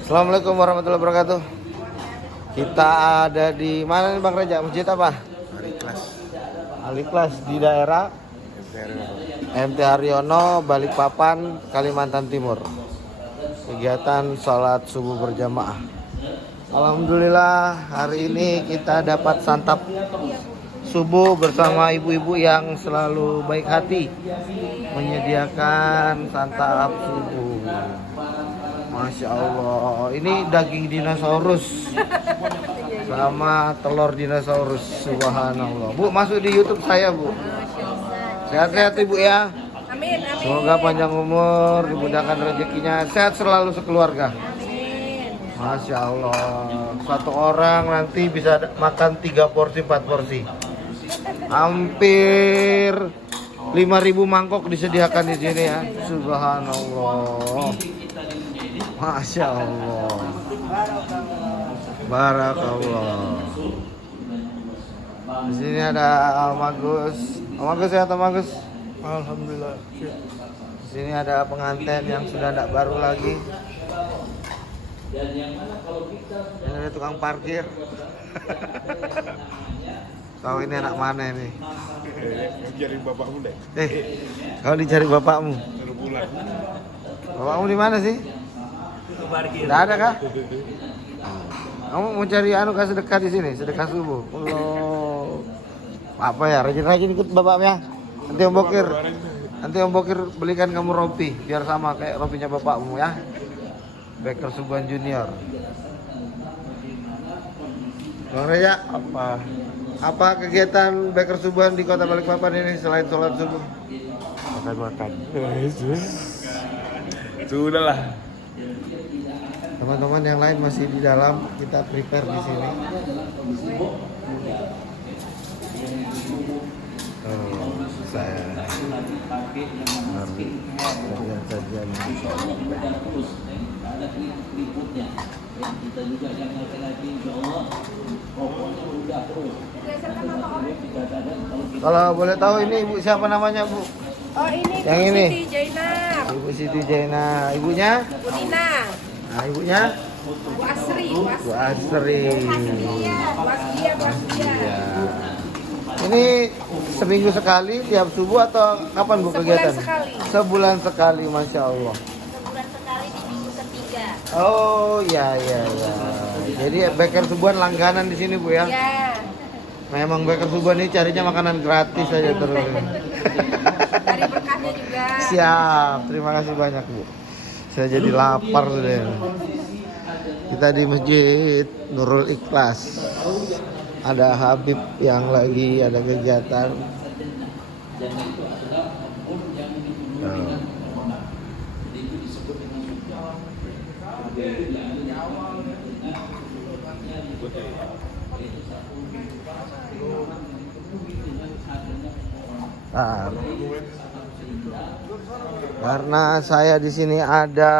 Assalamualaikum warahmatullahi wabarakatuh. Kita ada di mana nih Bang Reja? Masjid apa? Aliklas di daerah MT Haryono, Balikpapan, Kalimantan Timur. Kegiatan sholat subuh berjamaah. Alhamdulillah hari ini kita dapat santap subuh bersama ibu-ibu yang selalu baik hati menyediakan santap subuh. Masya Allah, ini daging dinosaurus sama telur dinosaurus. Subhanallah. Bu, masuk di YouTube saya, Bu. Sehat-sehat Ibu ya. Amin, amin. Semoga panjang umur, dimudahkan rezekinya, sehat selalu sekeluarga. Amin. Masya Allah. Satu orang nanti bisa makan 3 porsi, 4 porsi. Hampir 5.000 mangkok disediakan di sini ya. Subhanallah. Masya Allah. Barakallah. Di sini ada Om Agus. Om Agus sehat Om Agus? Alhamdulillah. Di sini ada pengantin yang sudah tidak baru lagi. Ini ada tukang parkir. Tahu ini anak mana ini? Cari bapakmu deh. Kau dicari bapakmu. Bapakmu di mana sih? Tidak ada kah? Kamu mau cari kah sedekah di sini? Sedekah subuh. Allah. Apa ya? Rajin-rajin ikut bapaknya. Nanti Om Bokir belikan kamu rompi biar sama kayak rompinya bapakmu ya. Baker Subuhan Junior. Bang Reja, apa kegiatan Baker Subuhan di Kota Balikpapan ini selain sholat subuh? Makan. Sudahlah. Teman-teman yang lain masih di dalam, kita prepare di sini. Saya sajian Kalau boleh tahu ini ibu siapa namanya Bu? Oh ini Yang Bu ini? Siti Jainab. Ibu Siti Jainab. Ibunya? Bu Dina. Nah ibunya? Bu Asri. Bu Asri. Bu Asria. Iya. Ini seminggu sekali tiap subuh atau kapan Bu kegiatan? Sebulan sekali, Masya Allah. Sebulan sekali di minggu ketiga. Oh iya. Jadi Baker Subuhan langganan di sini Bu ya? Iya. Memang Baker Subuhan ini carinya makanan gratis aja terus. Dari berkahnya juga. Siap, terima kasih banyak Bu. Saya jadi lapar deh. Kita di Masjid Nurul Ikhlas. Ada Habib yang lagi ada kegiatan. Nah, karena saya di sini ada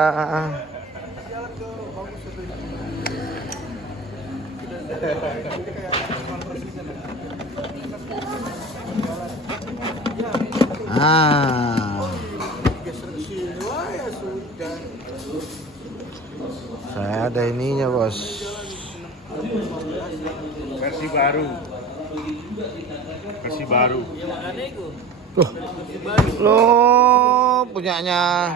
saya ada ininya bos. Versi baru. Loh, punyanya.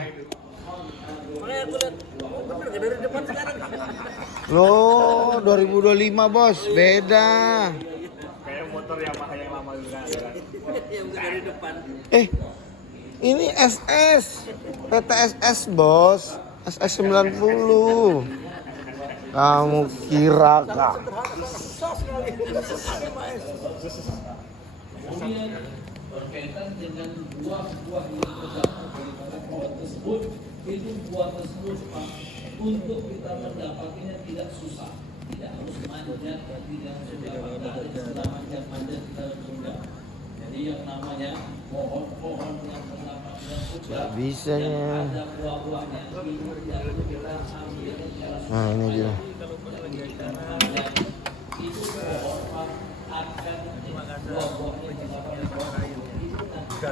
Loh, 2025 bos, beda. Kayak motor Yamaha yang lama juga. Dari depan. Ini SS, PTSS bos, SS 90. Kamu kira kak? Berkaitan dengan buah-buah yang terdapat pohon tersebut, itu buah tersebut untuk kita mendapatnya tidak susah, tidak harus manjat, tidak ada istilah manjat kita surga. Jadi yang namanya pohon-pohon yang terdapat Gak bisanya. ada buah-buahnya itu tidak perlu kita ambil secara Nah ini dia. itu pohon akan buah-buahnya terdapat di pohon itu nanti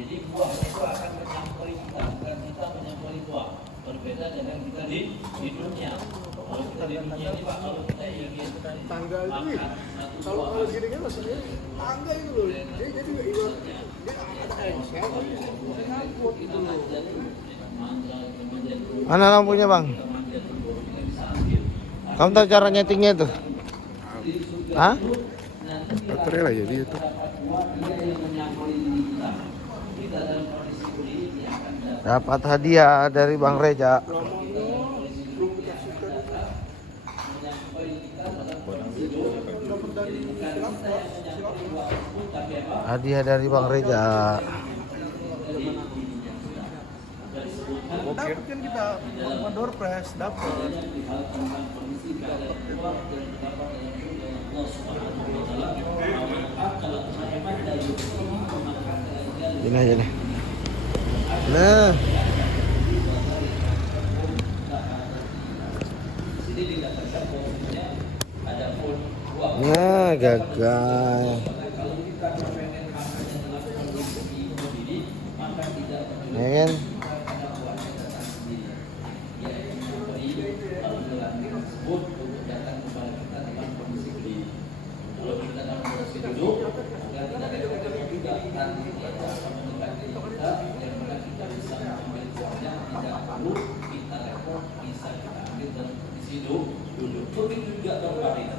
jadi buah itu akan mencampur dunia ini Pak, kalau kita ingin tangga itu nih. makan satu Kalau buah kalau gini kan maksudnya tangga itu loh. Dia jadi ibarat dia ada engsel tapi bisa ngangkut gitu loh. Mana lampunya bang? Kamu tahu cara nyetingnya tuh? Hah? Baterai lah jadi itu. Dapat hadiah dari Bang Reja. Hadiah dari Bang Reja. Dapat kan kita door press dapat. Ini aja nih. Nah. Nah, gagal. Ya kan? Begitu juga berbalik.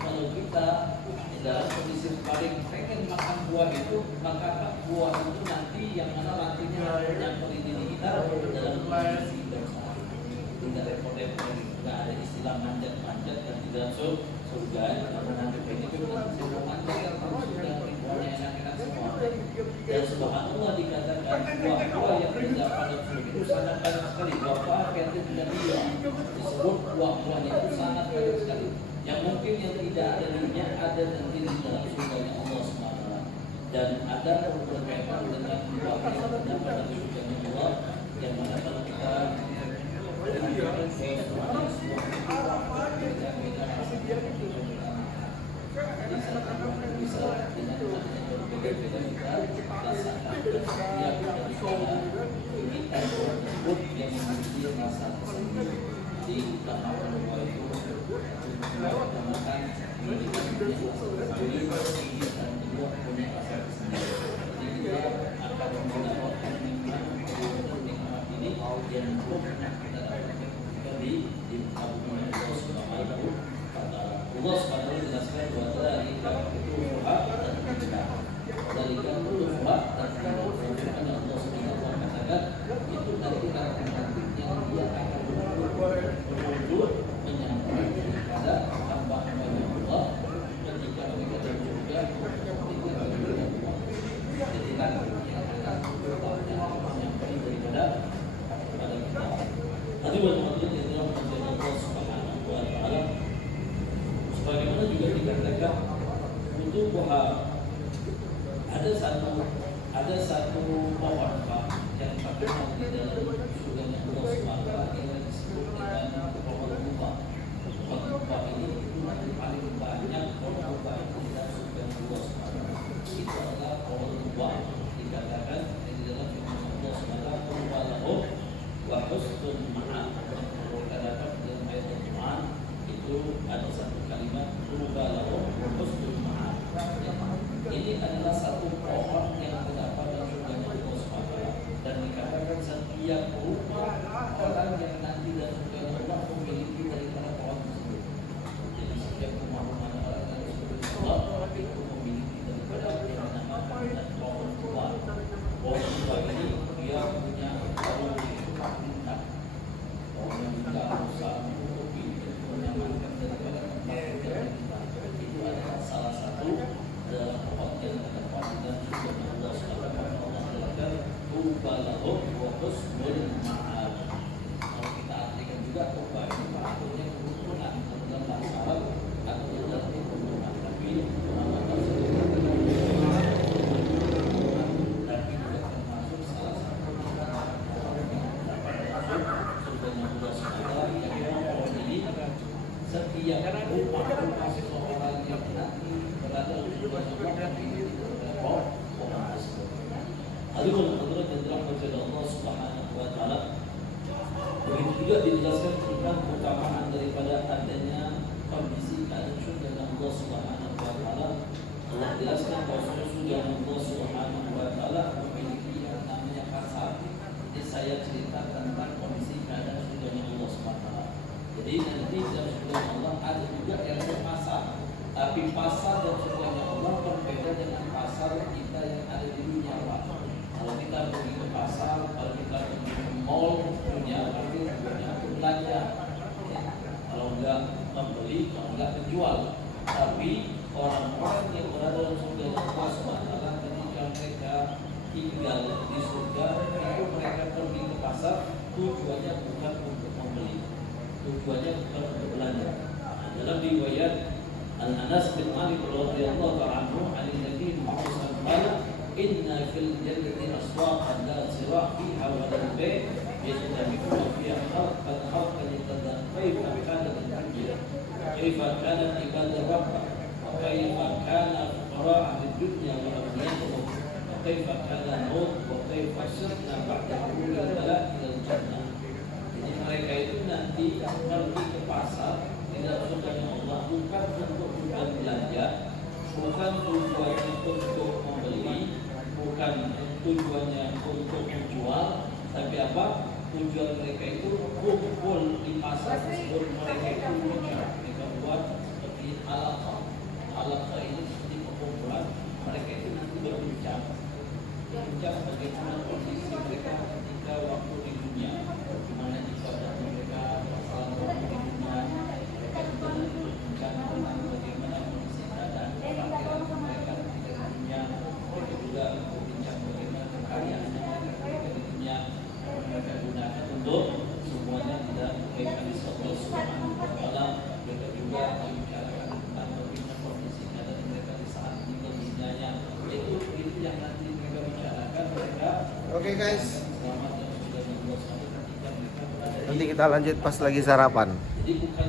Kalau kita dalam kondisi paling pengen makan buah itu, maka buah itu nanti yang mana nantinya yang diri kita dalam kondisi bersama. Tidak repot-repot, tidak ada istilah manjat-manjat dan tidak surga. Karena nanti pengen juga surga manjat yang sudah ribuannya enak-enak semua. Dan subhanallah dikatakan buah-buah yang tidak pada surga itu sangat banyak sekali. Buah-buah yang tidak dia disebut buah-buahnya itu sangat banyak sekali. Yang mungkin yang tidak ada dirinya ada nanti di dalam surganya Allah SWT. Dan ada berkaitan dengan buah yang ada pada surganya Allah, yang mana kalau kita Allah SWT menjelaskan bahwa dari itu buah dan tidak dari itu buah dan tidak karena Allah SWT mengatakan itu dari kita yang dia akan berwujud menyampaikan kepada hamba-hamba Allah ketika mereka berjumpa ketika mereka ketika yang akan menyampaikan daripada kita. Tadi teman-teman yang dalam menjadi Allah Subhanahu wa Ta'ala. Bagaimana juga dikatakan untuk buah ada satu pohon Pak yang terkenal di dalam surganya Allah SWT yang disebut dengan pohon tumbang. Pohon tumbang ini paling banyak pohon tumbang di dalam surganya Allah SWT. Itu adalah pohon tumbang dikatakan di dalam surganya Allah SWT tumbang wa husnul ma'ad. Terdapat dalam ayat Al-Quran itu ada satu kalimat tubalahu husnul ma'ad. Ini adalah satu pohon yang terdapat dalam surganya Allah SWT dan dikatakan setiap rumah orang yang nanti dalam surganya Allah memiliki daripada pohon tersebut. Jadi setiap rumah-rumah orang yang disebut Allah itu memiliki daripada yang dinamakan dan pohon tua. Pohon tua ini dia punya daun bintang. Pohon yang bintang besar menutupi menyamankan daripada tempat yang itu adalah salah satu pohon yang terdapat dan juga Allah SWT mengatakan tubalahum wa husnul ma'ad. Kalau kita artikan juga tuba itu artinya kerukunan dalam bahasa Arab atau dalam kerukunan, tapi penamatan tapi juga termasuk salah satu pohon yang terdapat dalam surganya Allah SWT yang pohon ini setiap rumah seseorang yang nanti berada di surganya Allah ini pohon tersebut. Lalu menurut Allah Subhanahu wa Ta'ala, begitu juga dijelaskan tentang keutamaan daripada adanya kondisi keadaan surga dan Allah Subhanahu wa taala. Allah jelaskan bahwa surga Allah Subhanahu wa taala memiliki yang namanya pasar. Jadi saya cerita tentang kondisi keadaan surga Allah Subhanahu wa taala. Jadi nanti dalam surga Allah ada juga yang pasar. Tapi pasar dan surga Allah berbeda dengan pasar kita yang ada di dunia, Pak. Kalau kita pergi ke pasar, kalau kita pergi ke mall, dunia berarti tujuannya belanja. Ya. Kalau enggak membeli, kalau enggak menjual. Tapi orang-orang yang berada dalam surga Allah SWT ketika mereka tinggal di surga, itu mereka pergi ke pasar, tujuannya bukan untuk membeli, tujuannya bukan untuk belanja. Dalam riwayat Anas bin Malik radhiyallahu anhu an Nabi Muhammad sallallahu inna fil jannati aswaqan la sirah fiha wa la bay' yastami'una fiha khalqan yatadakkaru kaifa kana al-dunya kaifa kana ibadah rabb wa kaifa kana fuqara' ad-dunya wa aghniyatuhum wa kaifa kana al-maut wa kaifa sirna ba'da kulli bala' ila al-jannah. Jadi mereka itu nanti pergi ke pasar tidak surganya Allah bukan untuk tujuan belanja, bukan tujuannya untuk membeli, bukan tujuannya untuk menjual, tapi apa? Tujuan mereka itu kumpul di pasar tersebut. Mereka itu mereka buat seperti alaqah ini seperti perkumpulan. Mereka itu nanti berbincang bagaimana kondisi mereka ketika waktu di dunia, bagaimana ibadah mereka, masalah waktu di dunia. Mereka juga nanti berbincang tentang bagaimana kondisi keadaan akhirat mereka ketika di dunia. Mereka juga berbincang bagaimana kekayaan mereka di dunia. Mereka gunakan untuk semuanya tidak kebaikan di Allah Subhanahu wa taala. Mereka juga membicarakan tentang bagaimana kondisi keadaan mereka di saat meninggal dunianya. Itu yang nanti mereka bicarakan. Mereka Oke guys, selamat dan sudah Allah ketika mereka berada di nanti kita lanjut pas lagi sarapan. jadi bukan